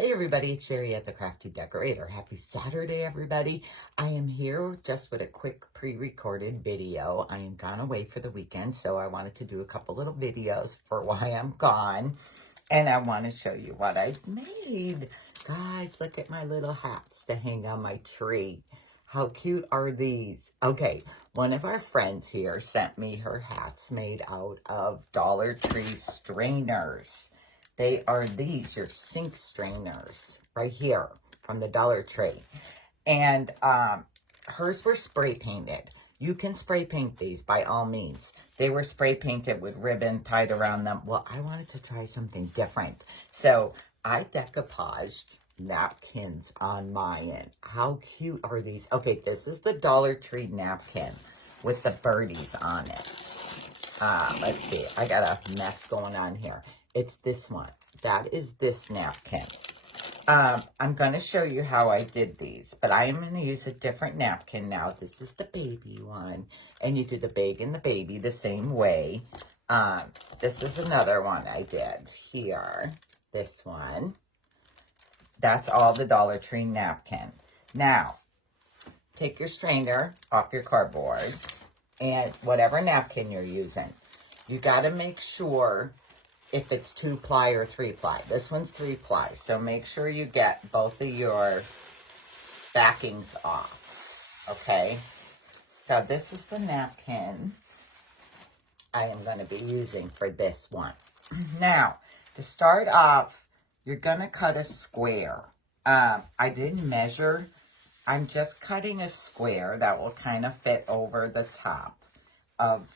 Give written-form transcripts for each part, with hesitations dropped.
Hey everybody, it's Sherry at the Crafty Decorator. Happy Saturday, everybody. I am here just with a quick pre-recorded video. I am gone away for the weekend, so I wanted to do a couple little videos for why I'm gone. And I want to show you what I made. Guys, look at my little hats to hang on my tree. How cute are these? Okay, one of our friends here sent me her hats made out of Dollar Tree strainers. They are these, your sink strainers, right here from the Dollar Tree. And hers were spray painted. You can spray paint these by all means. They were spray painted with ribbon tied around them. Well, I wanted to try something different. So I decoupaged napkins on mine. How cute are these? Okay, this is the Dollar Tree napkin with the birdies on it. Let's see. I got a mess going on here. It's this one. That is this napkin. I'm going to show you how I did these, but I am going to use a different napkin now. This is the baby one, and you do the big and the baby the same way. This is another one I did here. This one. That's all the Dollar Tree napkin. Now, take your strainer off your cardboard and whatever napkin you're using. You got to make sure if it's 2-ply or 3-ply. This one's 3-ply, so make sure you get both of your backings off, okay? So this is the napkin I am going to be using for this one. Now, to start off, you're going to cut a square. I didn't measure. I'm just cutting a square that will kind of fit over the top of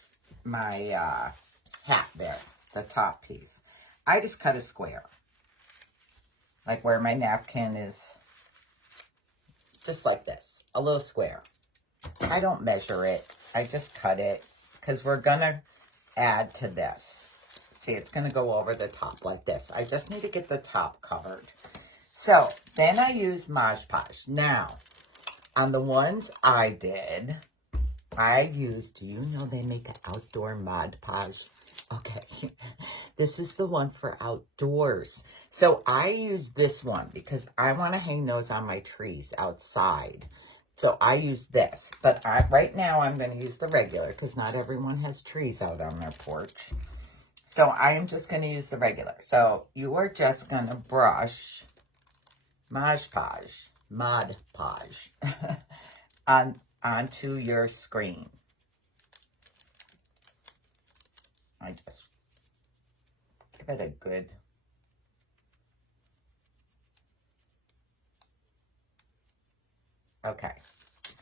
my hat there. The top piece. I just cut a square. Like where my napkin is. Just like this. A little square. I don't measure it. I just cut it. Because we're going to add to this. See, it's going to go over the top like this. I just need to get the top covered. So, then I use Mod Podge. Now, on the ones I did, I used, do you know they make an outdoor Mod Podge? Okay, this is the one for outdoors. So I use this one because I want to hang those on my trees outside. So I use this. But right now I'm going to use the regular because not everyone has trees out on their porch. So I am just going to use the regular. So you are just going to brush Mod Podge onto your screen. I just give it a good okay.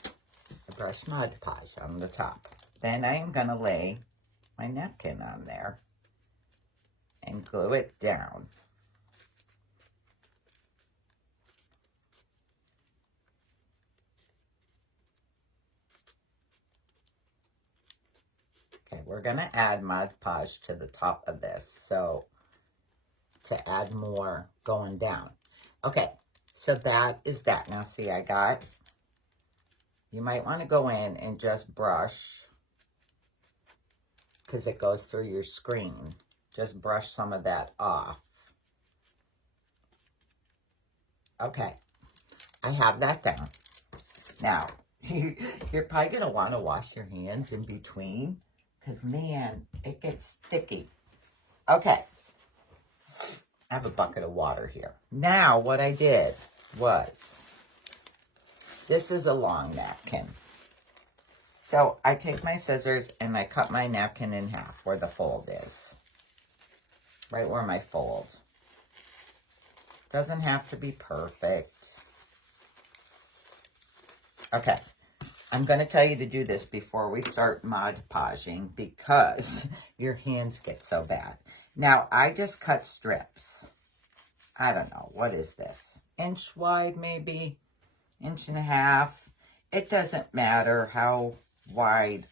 I brush Mod Podge on the top. Then I'm going to lay my napkin on there and glue it down. Okay, we're going to add Mod Podge to the top of this, so to add more going down. Okay, so that is that. Now see, you might want to go in and just brush, because it goes through your screen. Just brush some of that off. Okay, I have that down. Now, you're probably going to want to wash your hands in between, because, man, it gets sticky. Okay. I have a bucket of water here. Now, what I did was, this is a long napkin. So, I take my scissors and I cut my napkin in half where the fold is. Right where my fold. Doesn't have to be perfect. Okay. I'm going to tell you to do this before we start Mod Podging because your hands get so bad. Now, I just cut strips. I don't know. What is this? Inch wide, maybe? Inch and a half. It doesn't matter how wide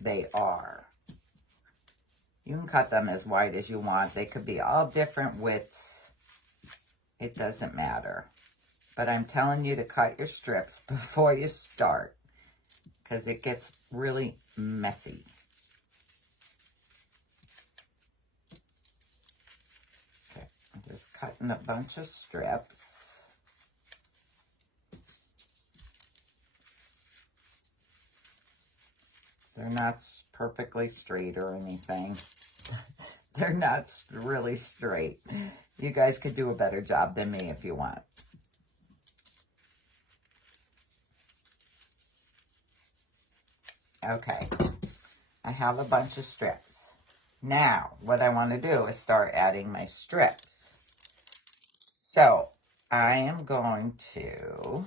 they are. You can cut them as wide as you want. They could be all different widths. It doesn't matter. But I'm telling you to cut your strips before you start, because it gets really messy. Okay, I'll just cutting a bunch of strips. They're not perfectly straight or anything. They're not really straight. You guys could do a better job than me if you want. Okay, I have a bunch of strips. Now, what I want to do is start adding my strips. So, I am going to,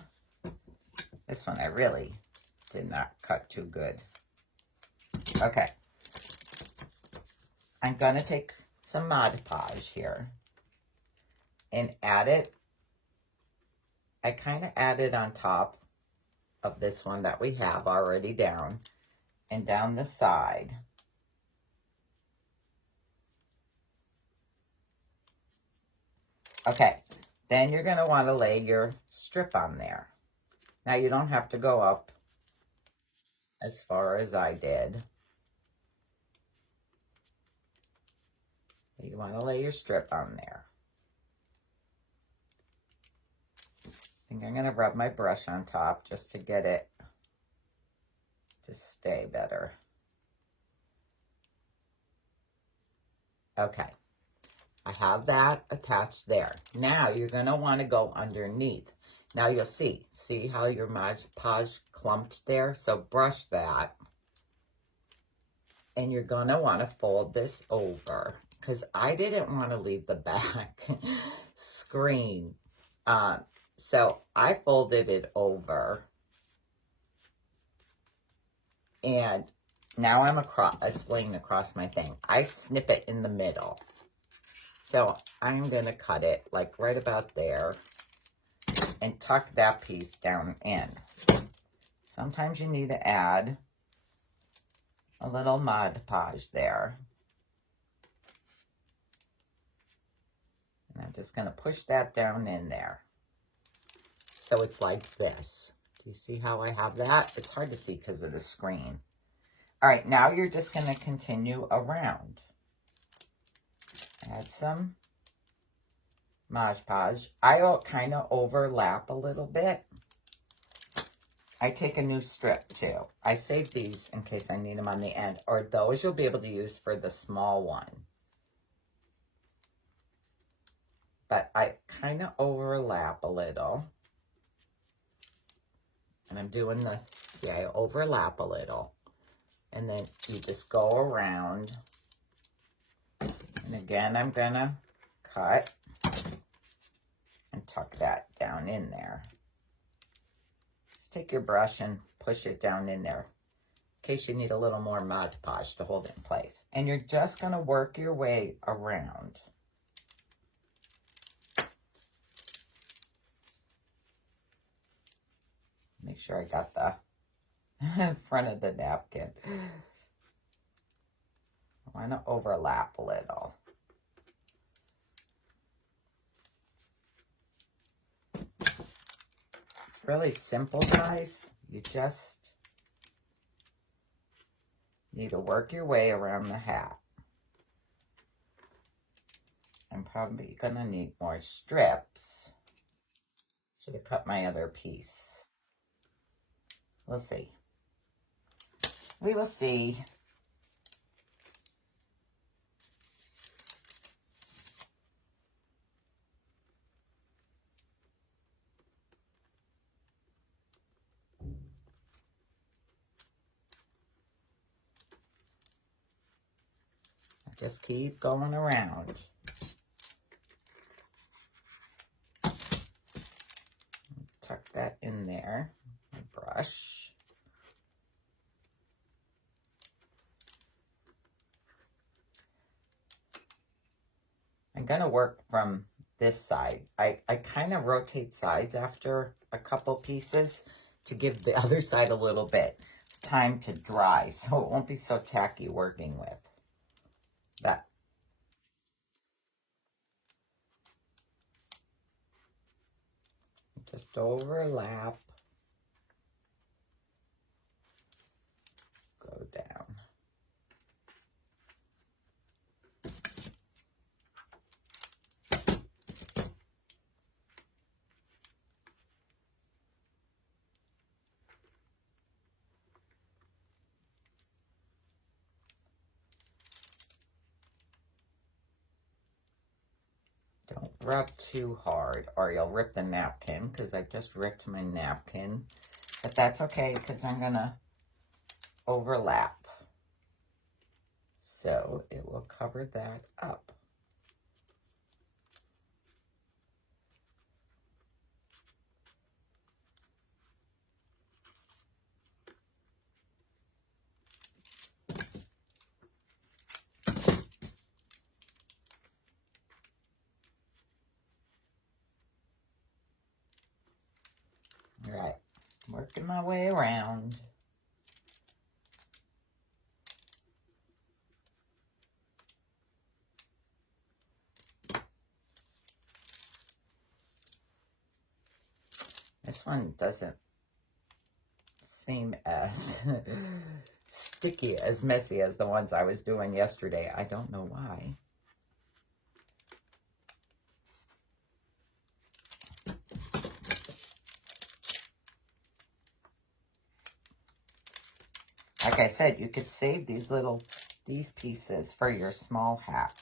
this one I really did not cut too good. Okay, I'm going to take some Mod Podge here and add it. I kind of add it on top of this one that we have already down, and down the side. Okay, then you're going to want to lay your strip on there. Now you don't have to go up as far as I did. You want to lay your strip on there. I think I'm going to rub my brush on top just to get it to stay better. Okay, I have that attached there. Now you're going to want to go underneath. Now you'll see how your Mod Podge clumped there? So brush that. And you're going to want to fold this over, because I didn't want to leave the back screen. So I folded it over. And now it's laying across my thing. I snip it in the middle. So I'm going to cut it like right about there and tuck that piece down in. Sometimes you need to add a little Mod Podge there. And I'm just going to push that down in there. So it's like this. Do you see how I have that? It's hard to see because of the screen. All right, now you're just going to continue around. Add some Mod Podge. I'll kind of overlap a little bit. I take a new strip too. I save these in case I need them on the end, or those you'll be able to use for the small one. But I kind of overlap a little. And I'm doing the, see, I overlap a little. And then you just go around. And again, I'm going to cut and tuck that down in there. Just take your brush and push it down in there in case you need a little more Mod Podge to hold it in place. And you're just going to work your way around. Make sure I got the front of the napkin. I want to overlap a little. It's really simple, guys. You just need to work your way around the hat. I'm probably going to need more strips. Should have cut my other piece. We'll see. We will see. Just keep going around. Tuck that in there. My brush. I'm going to work from this side. I kind of rotate sides after a couple pieces to give the other side a little bit time to dry, so it won't be so tacky working with that. Just overlap. Go down. rub too hard or you'll rip the napkin, because I just ripped my napkin. But that's okay, because I'm going to overlap. So it will cover that up. All right, working my way around. This one doesn't seem as sticky, as messy as the ones I was doing yesterday. I don't know why. Like I said, you could save these pieces for your small hat.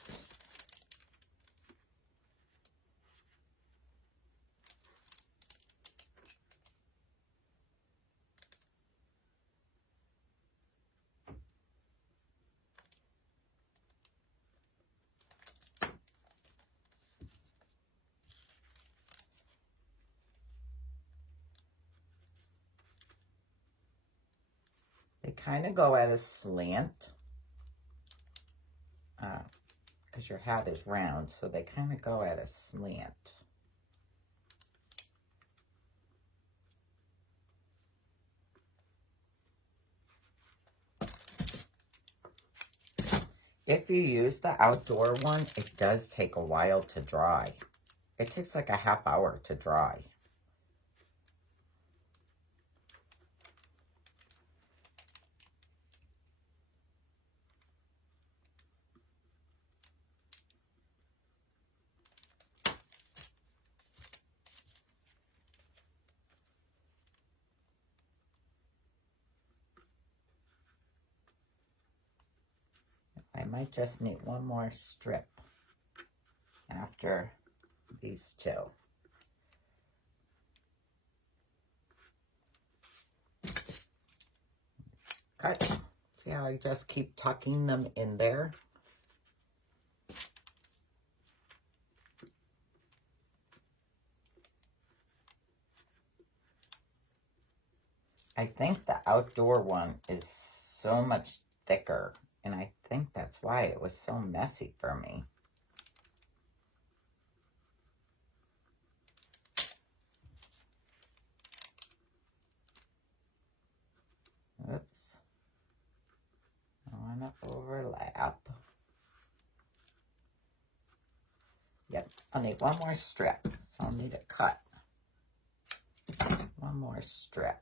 They kind of go at a slant, because your hat is round, so they kind of go at a slant. If you use the outdoor one, it does take a while to dry. It takes like a half hour to dry. I might just need one more strip after these two. Cut. See how I just keep tucking them in there? I think the outdoor one is so much thicker, and I think that's why it was so messy for me. Oops. I want to overlap. Yep, I'll need one more strip, so I'll need a cut. One more strip.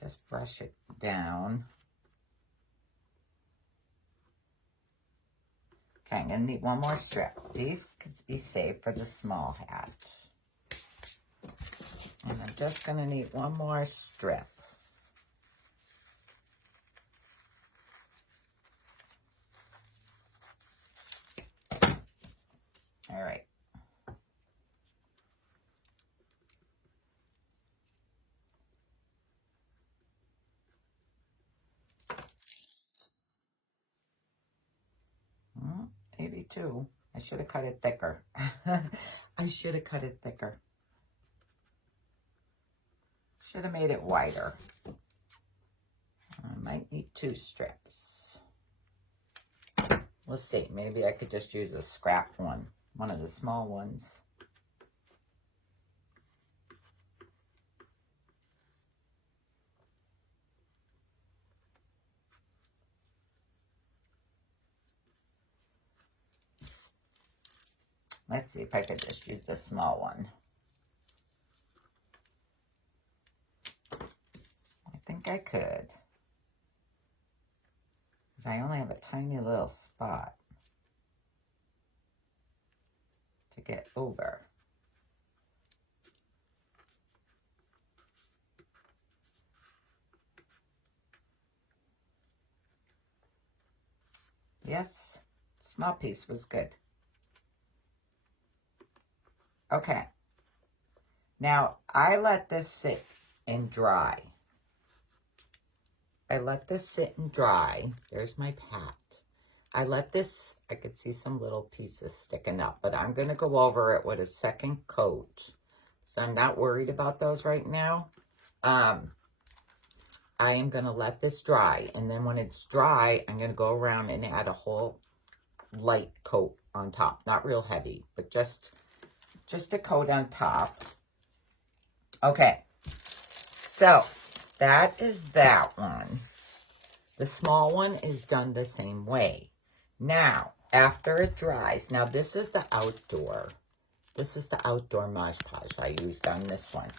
Just brush it down. Okay, I'm going to need one more strip. These could be saved for the small hat. And I'm just going to need one more strip. All right. Maybe two. I should have cut it thicker. I should have cut it thicker. Should have made it wider. I might need two strips. We'll see. Maybe I could just use a scrap one of the small ones. Let's see if I could just use the small one. I think I could. Because I only have a tiny little spot to get over. Yes, Small piece was good. Okay. Now, I let this sit and dry. I let this sit and dry. There's my pat. I let this, I could see some little pieces sticking up, but I'm going to go over it with a second coat. So I'm not worried about those right now. I am going to let this dry. And then when it's dry, I'm going to go around and add a whole light coat on top. Not real heavy, but just a coat on top. Okay. So that is that one. The small one is done the same way. Now, after it dries, now this is the outdoor. This is the outdoor Mod Podge I used on this one.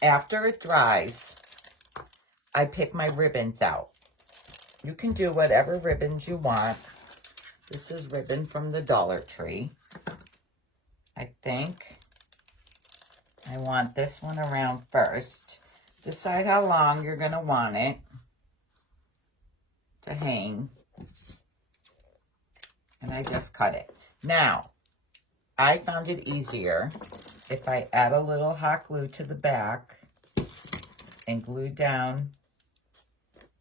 After it dries, I pick my ribbons out. You can do whatever ribbons you want. This is ribbon from the Dollar Tree. I think I want this one around first. Decide how long you're going to want it to hang. And I just cut it. Now, I found it easier if I add a little hot glue to the back and glue down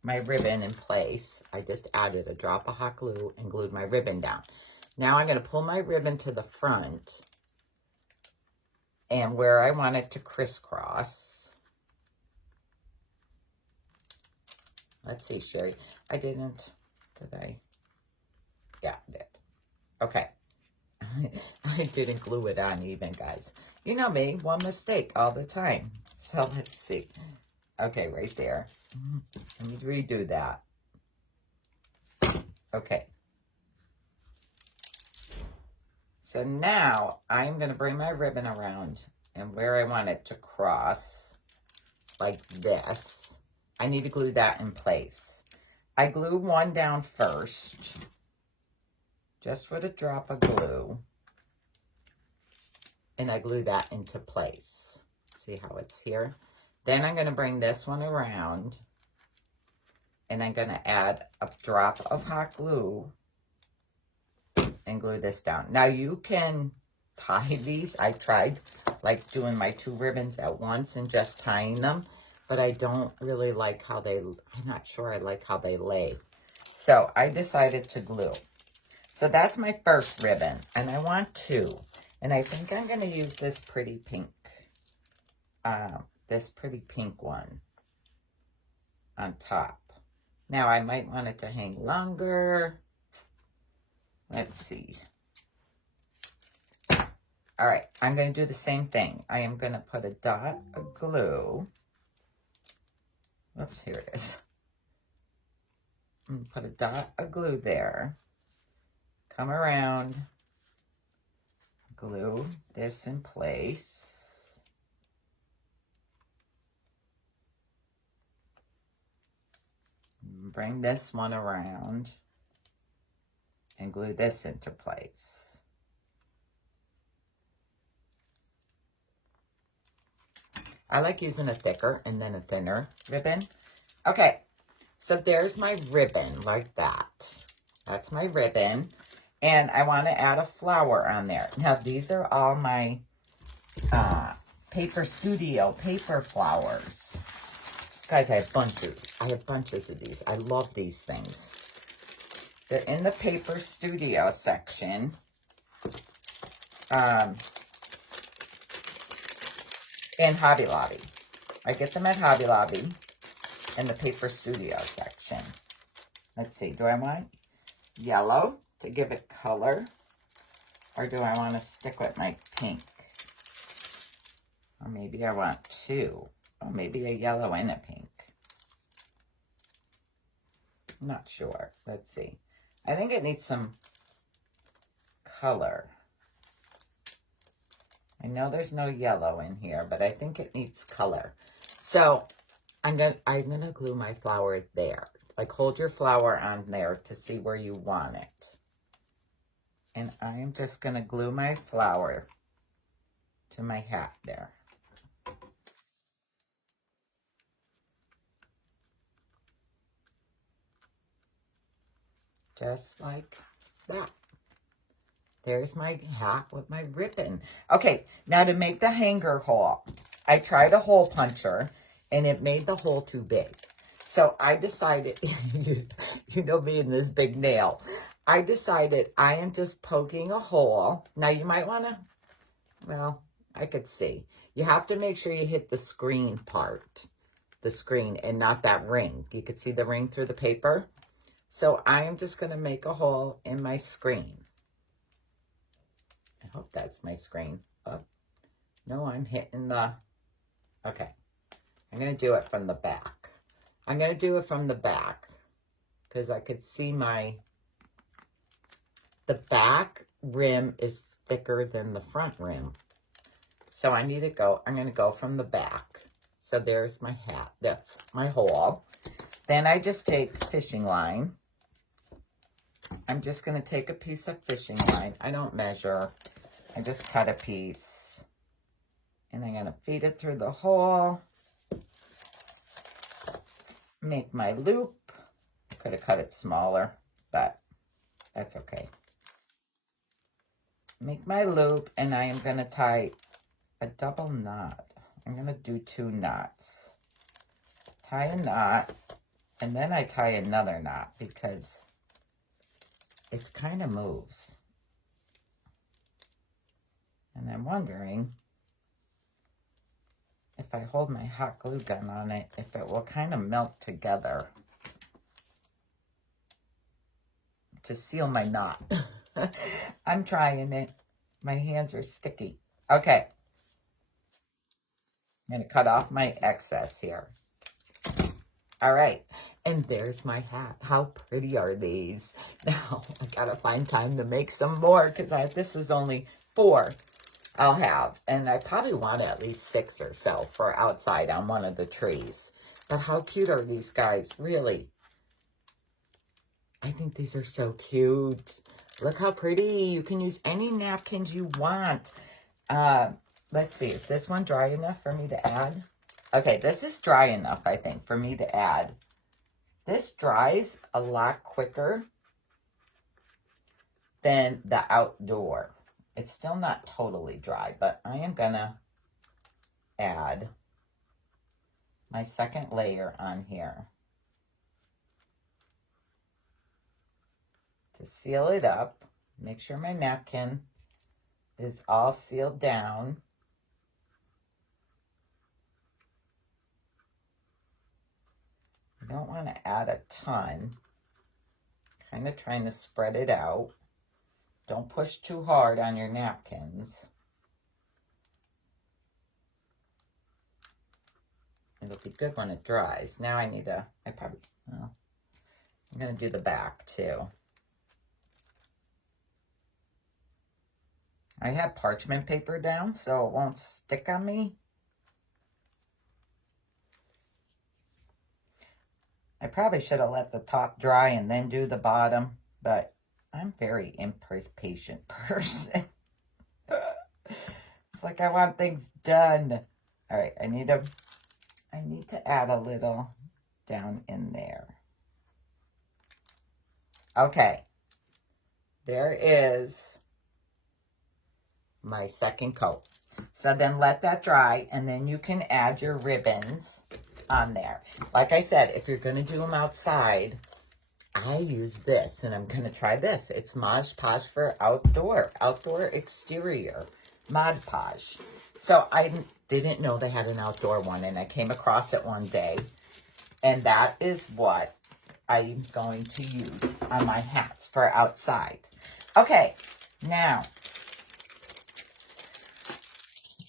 my ribbon in place. I just added a drop of hot glue and glued my ribbon down. Now I'm going to pull my ribbon to the front and where I want it to crisscross. Let's see, Sherry. Did I? Yeah, I did. Okay. I didn't glue it on even, guys. You know me, one mistake all the time. So let's see. Okay, right there. Let me redo that. Okay. So now I'm going to bring my ribbon around and where I want it to cross, like this, I need to glue that in place. I glue one down first, just with a drop of glue, and I glue that into place. See how it's here? Then I'm going to bring this one around, and I'm going to add a drop of hot glue and glue this down. Now you can tie these. I tried like doing my two ribbons at once and just tying them, but I don't really like how they, I'm not sure I like how they lay. So I decided to glue. So that's my first ribbon, and I want two. And I think I'm going to use this pretty pink one on top. Now I might want it to hang longer. Let's see. All right, I'm going to do the same thing. I am going to put a dot of glue. Oops, here it is. I'm going to put a dot of glue there. Come around. Glue this in place. Bring this one around and glue this into place. I like using a thicker and then a thinner ribbon. Okay, so there's my ribbon like that. That's my ribbon. And I want to add a flower on there. Now, these are all my Paper Studio paper flowers. Guys, I have bunches. I have bunches of these. I love these things. They're in the Paper Studio section. In Hobby Lobby. I get them at Hobby Lobby in the Paper Studio section. Let's see. Do I want yellow to give it color? Or do I want to stick with my pink? Or maybe I want two. Or maybe a yellow and a pink. I'm not sure. Let's see. I think it needs some color. I know there's no yellow in here, but I think it needs color. So I'm gonna glue my flower there. Like, hold your flower on there to see where you want it. And I am just gonna glue my flower to my hat there. Just like that. There's my hat with my ribbon. Okay, now to make the hanger hole, I tried a hole puncher, and it made the hole too big. So I decided, you know me and this big nail. I decided I am just poking a hole. Now you might want to, well, I could see. You have to make sure you hit the screen part, the screen, and not that ring. You could see the ring through the paper. So I am just going to make a hole in my screen. I hope that's my screen. Oh, no, I'm hitting the, okay. I'm going to do it from the back. I'm going to do it from the back because I could see the back rim is thicker than the front rim. So I need to go, I'm going to go from the back. So there's my hat. That's my hole. Then I just take fishing line. I'm just going to take a piece of fishing line. I don't measure. I just cut a piece. And I'm going to feed it through the hole. Make my loop. Could have cut it smaller, but that's okay. Make my loop, and I am going to tie a double knot. I'm going to do 2 knots. Tie a knot, and then I tie another knot because it kind of moves. And I'm wondering if I hold my hot glue gun on it, if it will kind of melt together to seal my knot. I'm trying it. My hands are sticky. Okay. I'm going to cut off my excess here. All right. And there's my hat. How pretty are these? Now, I got to find time to make some more because this is only 4 I'll have. And I probably want at least 6 or so for outside on one of the trees. But how cute are these guys? Really. I think these are so cute. Look how pretty. You can use any napkins you want. Let's see. Is this one dry enough for me to add? Okay, this is dry enough, I think, for me to add. This dries a lot quicker than the outdoor. It's still not totally dry, but I am going to add my second layer on here to seal it up. Make sure my napkin is all sealed down. I don't want to add a ton. Kind of trying to spread it out. Don't push too hard on your napkins. It'll be good when it dries. Now I need to, I'm going to do the back too. I have parchment paper down so it won't stick on me. I probably should have let the top dry and then do the bottom, but I'm a very impatient person. It's like I want things done. All right, I need to add a little down in there. Okay, there is my second coat. So then let that dry, and then you can add your ribbons on there. Like I said, if you're going to do them outside, I use this, and I'm going to try this. It's Mod Podge for outdoor exterior Mod Podge. So I didn't know they had an outdoor one, and I came across it one day, and that is what I'm going to use on my hats for outside. Okay, now,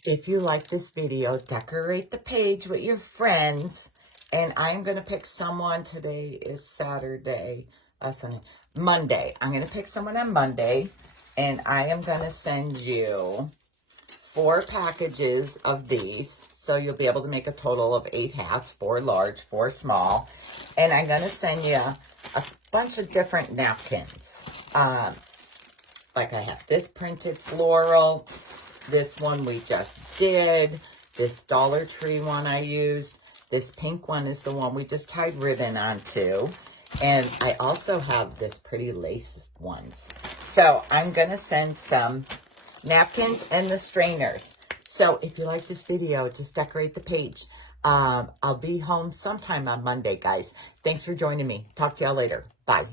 if you like this video, decorate the page with your friends. And I'm going to pick someone. Today is Saturday. Sunday. Monday. I'm going to pick someone on Monday. And I am going to send you 4 packages of these. So you'll be able to make a total of 8 hats. 4 large, 4 small. And I'm going to send you a bunch of different napkins. Like I have this printed floral. This one we just did. This Dollar Tree one I used. This pink one is the one we just tied ribbon onto. And I also have this pretty lace ones. So I'm going to send some napkins and the strainers. So if you like this video, just decorate the page. I'll be home sometime on Monday, guys. Thanks for joining me. Talk to y'all later. Bye.